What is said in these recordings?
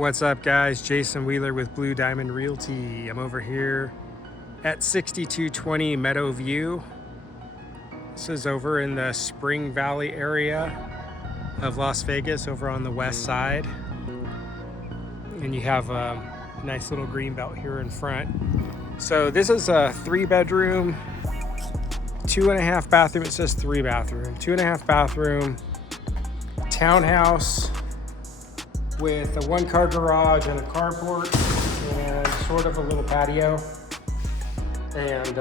What's up, guys? Jason Wheeler with Blue Diamond Realty. I'm over here at 6220 Meadow View. This is over in the Spring Valley area of Las Vegas, over on the west side. And you have a nice little green belt here in front. So this is a 3-bedroom, 2.5 bathroom. It says 3-bathroom, 2.5 bathroom townhouse with a 1-car garage and a carport and sort of a little patio. And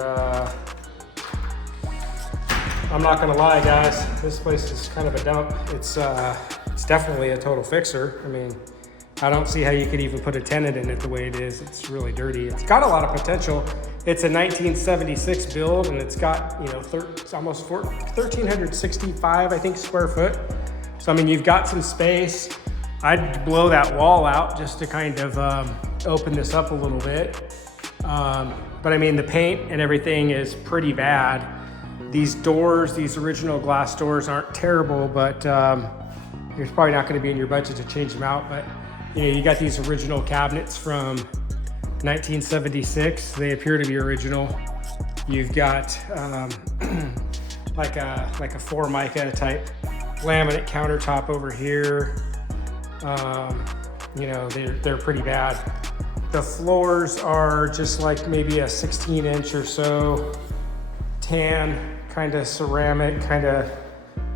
I'm not gonna lie, guys, this place is kind of a dump. It's definitely a total fixer. I mean, I don't see how you could even put a tenant in it the way it is. It's really dirty. It's got a lot of potential. It's a 1976 build, and it's got, you know, it's almost 1,365, I think, square foot. So I mean, you've got some space. I'd blow that wall out just to kind of open this up a little bit. But I mean, the paint and everything is pretty bad. These doors, these original glass doors aren't terrible, but it's probably not gonna be in your budget to change them out. But you know, you got these original cabinets from 1976. They appear to be original. You've got like a Formica type laminate countertop over here. You know, they're pretty bad. The floors are just like maybe a 16-inch or so tan, kind of ceramic, kind of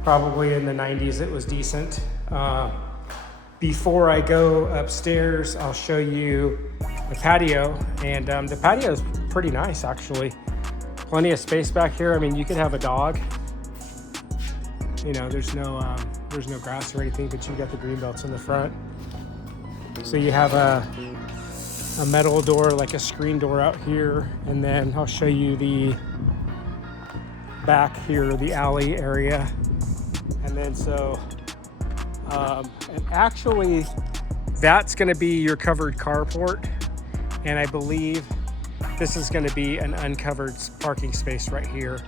probably in the 90s. It was decent. Before I go upstairs, I'll show you the patio, and the patio is pretty nice, actually. Plenty of space back here. I mean, you could have a dog. You know, there's no grass or anything, but you got the green belts in the front. So you have a metal door, like a screen door out here, and then I'll show you the back here, the alley area. And then and actually that's gonna be your covered carport, and I believe this is gonna be an uncovered parking space right here.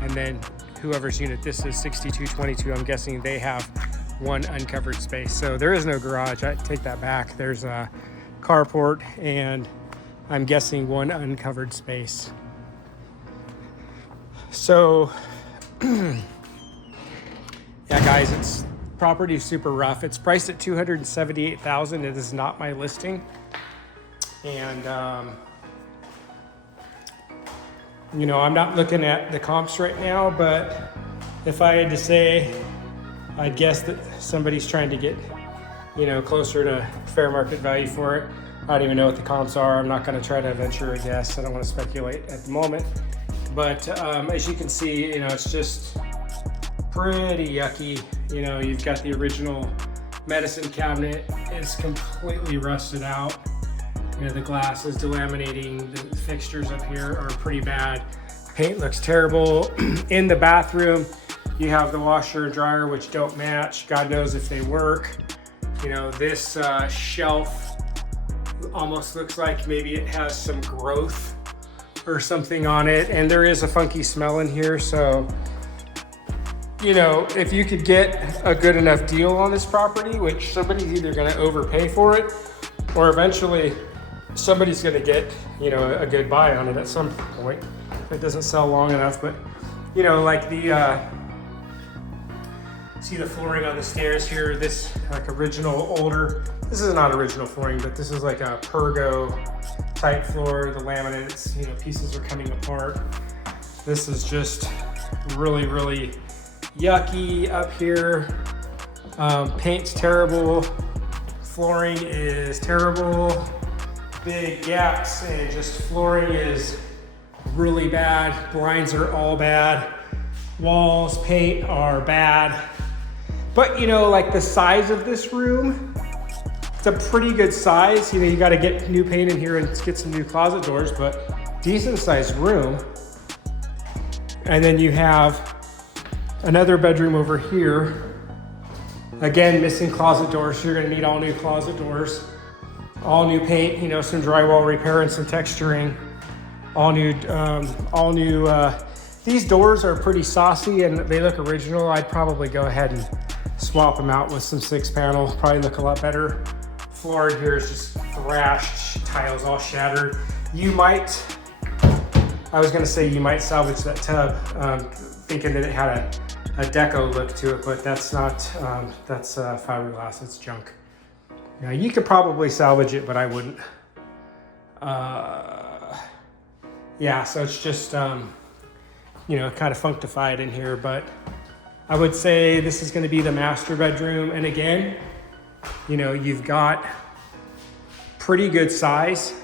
And then whoever's unit this is, 6222, I'm guessing they have one uncovered space. So there is no garage. I take that back. There's a carport and I'm guessing one uncovered space. So yeah, guys, it's property super rough. It's priced at $278,000. It is not my listing. And you know, I'm not looking at the comps right now, but if I had to say, I'd guess that somebody's trying to get, you know, closer to fair market value for it. I don't even know what the comps are. I'm not going to try to venture a guess. I don't want to speculate at the moment. But as you can see, you know, it's just pretty yucky. You know, you've got the original medicine cabinet. It's completely rusted out. You know, the glass is delaminating. The fixtures up here are pretty bad. Paint looks terrible. In the bathroom, you have the washer and dryer, which don't match. God knows if they work. You know, this shelf almost looks like maybe it has some growth or something on it. And there is a funky smell in here. So, you know, if you could get a good enough deal on this property, which somebody's either gonna overpay for it, or eventually somebody's gonna get, you know, a good buy on it at some point. It doesn't sell long enough, but you know, like the see the flooring on the stairs here, this like original older, this is not original flooring, but this is like a Pergo type floor. The laminates, you know, pieces are coming apart. This is just really, really yucky up here. Paint's terrible. Flooring is terrible. Big gaps, and just flooring is really bad. Blinds are all bad. Walls, paint are bad. But you know, like the size of this room, it's a pretty good size. You know, you got to get new paint in here and get some new closet doors, but decent sized room. And then you have another bedroom over here. Again, missing closet doors. So you're gonna need all new closet doors. All new paint, you know, some drywall repair and some texturing. All new, these doors are pretty saucy and they look original. I'd probably go ahead and swap them out with some 6-panel, probably look a lot better floor in here is just thrashed, tiles all shattered. You might, I was gonna say you might salvage that tub, thinking that it had a deco look to it, but that's not, that's fiberglass, it's junk. Now you could probably salvage it, but I wouldn't. Yeah, so it's just, you know, kind of functified in here, but I would say this is gonna be the master bedroom. And again, you know, you've got pretty good size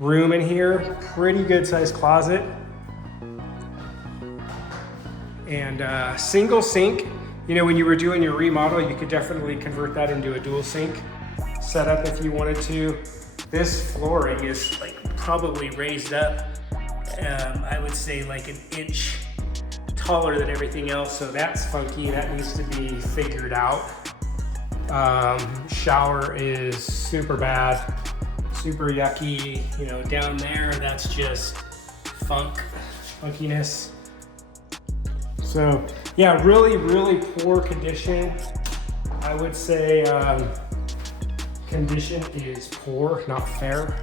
room in here, pretty good size closet, and single sink. You know, when you were doing your remodel, you could definitely convert that into a dual sink setup if you wanted to. This flooring is like probably raised up, I would say like an inch taller than everything else, so that's funky. That needs to be figured out. Shower is super bad, super yucky. You know, down there, that's just funkiness. So yeah, really, really poor condition. I would say condition is poor, not fair.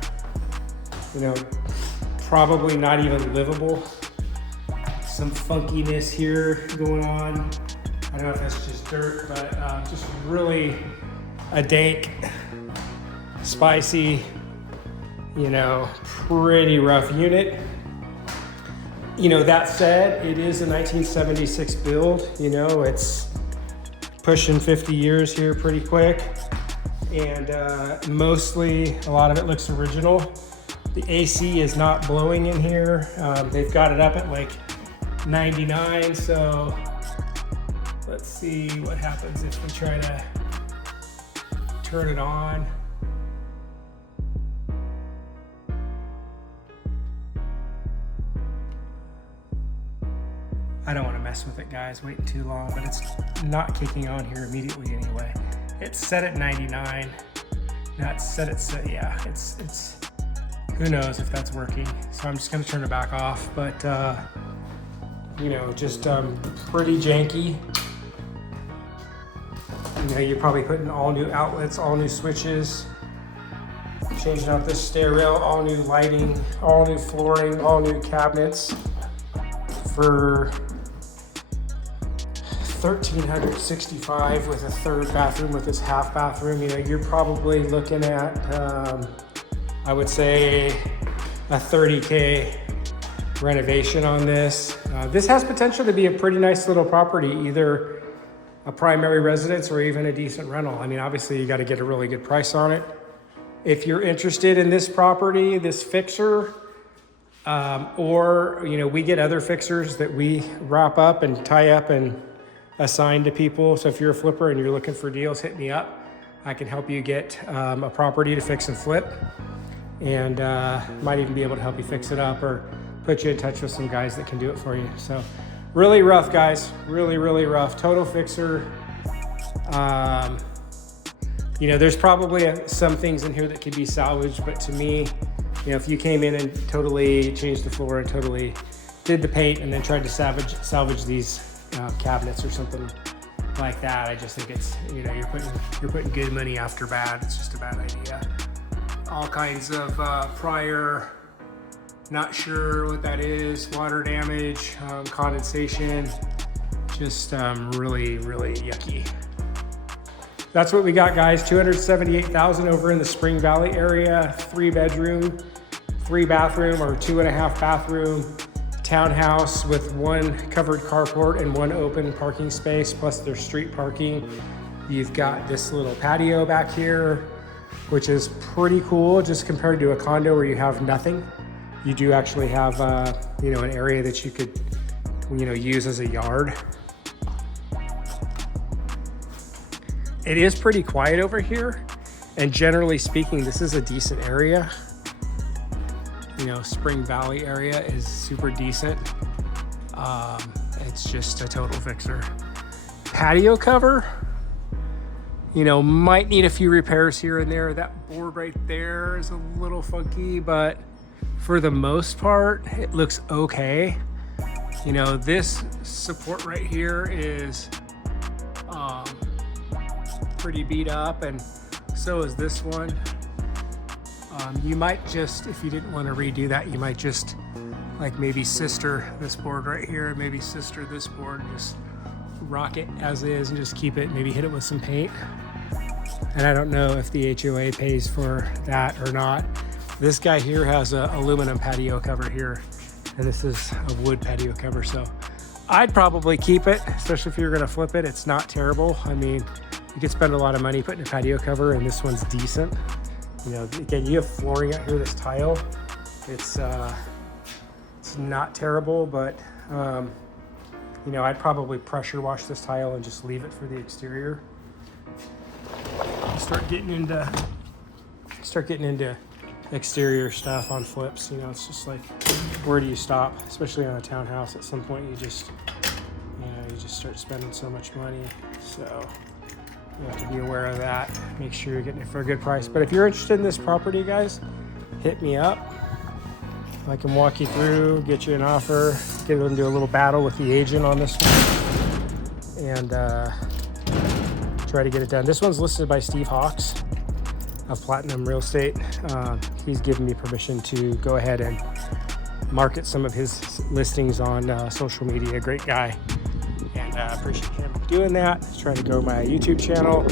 You know, probably not even livable. Some funkiness here going on. I don't know if that's just dirt, but just really a dank, spicy, you know, pretty rough unit. You know, that said, it is a 1976 build. You know, it's pushing 50 years here pretty quick. And mostly, a lot of it looks original. The AC is not blowing in here. They've got it up at like 99, so let's see what happens if we try to turn it on. I don't want to mess with it, guys, waiting too long, but it's not kicking on here immediately anyway. It's set at 99. Now it's set at, yeah, it's who knows if that's working. So I'm just gonna turn it back off, but you know, just pretty janky. You know, you're probably putting all new outlets, all new switches, changing out this stair rail, all new lighting, all new flooring, all new cabinets for $1,365 with a third bathroom with this half bathroom. You know, you're probably looking at, I would say, a $30K renovation on this. This has potential to be a pretty nice little property, either a primary residence or even a decent rental. I mean, obviously you got to get a really good price on it. If you're interested in this property, this fixer, or, you know, we get other fixers that we wrap up and tie up and assign to people. So if you're a flipper and you're looking for deals, hit me up. I can help you get a property to fix and flip, and might even be able to help you fix it up or put you in touch with some guys that can do it for you. So really rough, guys, really, really rough. Total fixer. You know, there's probably some things in here that could be salvaged, but to me, you know, if you came in and totally changed the floor and totally did the paint and then tried to salvage these cabinets or something like that, I just think it's, you know, you're putting good money after bad. It's just a bad idea. All kinds of prior, not sure what that is, water damage, condensation, just really, really yucky. That's what we got, guys. $278,000 over in the Spring Valley area. 3-bedroom, 3-bathroom, or 2.5 bathroom townhouse with 1 covered carport and 1 open parking space, plus their street parking. You've got this little patio back here, which is pretty cool, just compared to a condo where you have nothing. You do actually have, you know, an area that you could, you know, use as a yard. It is pretty quiet over here, and generally speaking, this is a decent area. You know, Spring Valley area is super decent. It's just a total fixer. Patio cover, you know, might need a few repairs here and there. That board right there is a little funky, but for the most part, it looks okay. You know, this support right here is pretty beat up, and So is this one. You might just, if you didn't want to redo that, you might just like maybe sister this board right here, maybe sister this board, just rock it as is and just keep it, maybe hit it with some paint. And I don't know if the HOA pays for that or not. This guy here has a aluminum patio cover here, and this is a wood patio cover. So I'd probably keep it, especially if you're gonna flip it. It's not terrible. I mean, you could spend a lot of money putting a patio cover, and this one's decent. You know, again, you have flooring out here, this tile. It's not terrible, but you know, I'd probably pressure wash this tile and just leave it for the exterior. Start getting into exterior stuff on flips. You know, it's just like, where do you stop? Especially on a townhouse. At some point, you just start spending so much money. So you have to be aware of that. Make sure you're getting it for a good price. But if you're interested in this property, guys, hit me up. I can walk you through, get you an offer, get into a little battle with the agent on this one, and try to get it done. This one's listed by Steve Hawks of Platinum Real Estate. He's given me permission to go ahead and market some of his listings on social media. Great guy, and I appreciate him doing that. He's trying to grow my YouTube channel.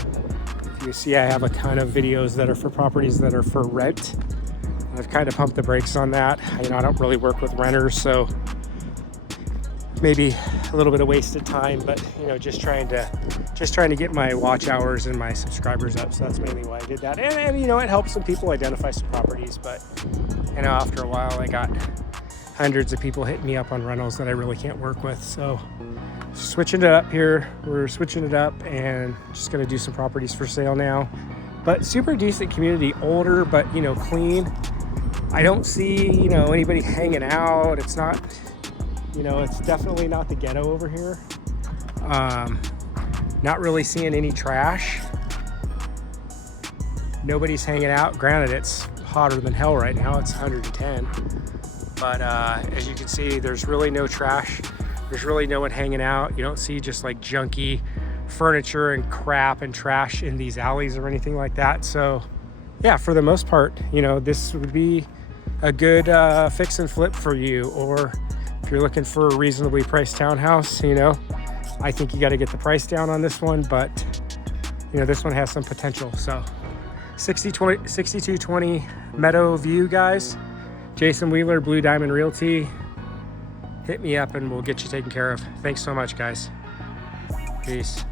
If you see, I have a ton of videos that are for properties that are for rent. I've kind of pumped the brakes on that. You know, I don't really work with renters, so maybe a little bit of wasted time, but you know, just trying to get my watch hours and my subscribers up. So that's mainly why I did that. And you know, it helps some people identify some properties, but you know, after a while I got hundreds of people hitting me up on rentals that I really can't work with. So switching it up here, we're switching it up and just gonna do some properties for sale now. But super decent community, older, but you know, clean. I don't see, you know, anybody hanging out. It's not, you know, it's definitely not the ghetto over here. Not really seeing any trash. Nobody's hanging out. Granted, it's hotter than hell right now. It's 110. But as you can see, there's really no trash. There's really no one hanging out. You don't see just like junky furniture and crap and trash in these alleys or anything like that. So yeah, for the most part, you know, this would be a good fix and flip for you. Or if you're looking for a reasonably priced townhouse, you know, I think you got to get the price down on this one, but you know, this one has some potential. So 6220 Meadow View, guys. Jason Wheeler, Blue Diamond Realty. Hit me up and we'll get you taken care of. Thanks so much, guys. Peace.